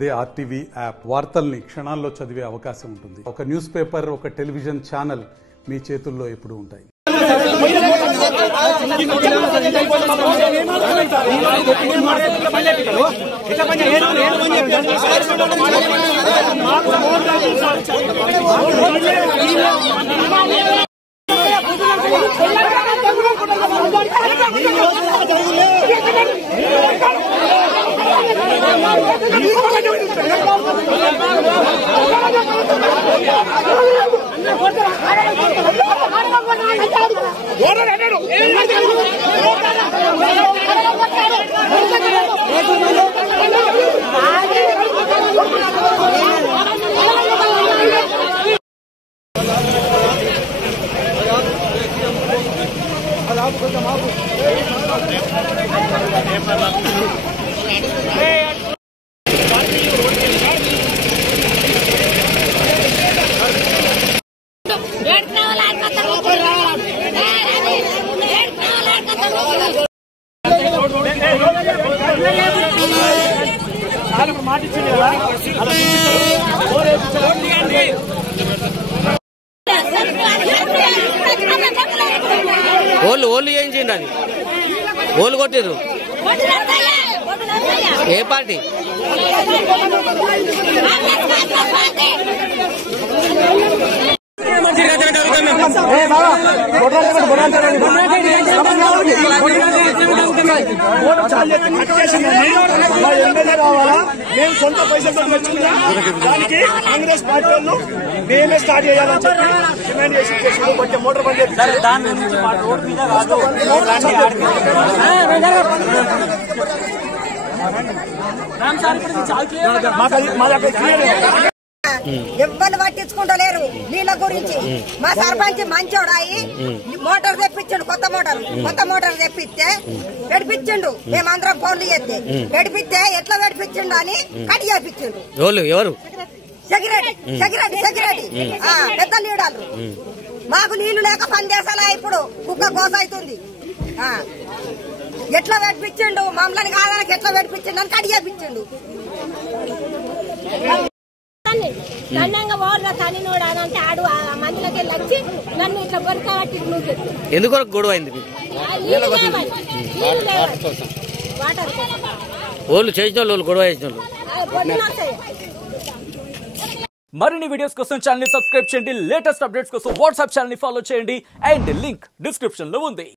అదే RTV app వార్తల్ని క్షణాల్లో చదివే అవకాశం ఉంటుంది. ఒక న్యూస్ పేపర్, ఒక టెలివిజన్ ఛానల్ మీ చేతుల్లో ఎప్పుడూ ఉంటాయి. ఓళ్ళు ఏం చేయండి, అది ఓళ్ళు కొట్టిర్రు. ఏ పార్టీ? మేము సొంత పైసలతో తెచ్చుకున్నా దానికి కాంగ్రెస్ పార్టీ వాళ్ళు మేమే స్టార్ట్ చేయాలని చెప్పి డిమాండ్ చేసి కొంచెం మోటార్ బంద్ చేస్తారు. ఎవరిని పట్టించుకుంటలేరు నీళ్ళ గురించి. మా సర్పంచ్ మంచోడాయి మోటార్ తెప్పించండు, కొత్త మోటార్ తెప్పిస్తే పెడిపించిండు. మేమందరం ఫోన్లు చేస్తే పెడిపిస్తే ఎట్లా పెడిపించిండు అని కడి చేపించిండు. ఎవరు? సెక్యూరిటీ పెద్ద లీడర్లు. మాకు నీళ్లు లేక పనిచేసాలా ఇప్పుడు కుక్క కోస అవుతుంది. ఎట్లా పెడిపించిండు మమ్మల్ని కాదానికి, ఎట్లా పెడిపించిండు అని కడి చేపించిండు. అంటే ఆడు మందులకి వచ్చి నన్ను ఇట్లా బొరకబట్టి ఎందుకు గొడవ అయింది? ఓళ్ళు చేసిన వాళ్ళు గొడవ చేసిన వాళ్ళు. మరిన్ని వీడియోస్ కోసం ఛానల్ ని సబ్స్క్రైబ్ చేయండి. లేటెస్ట్ అప్డేట్స్ కోసం వాట్సాప్ ఛానల్ ని ఫాలో చేయండి. అండ్ లింక్ డిస్క్రిప్షన్ లో ఉంది.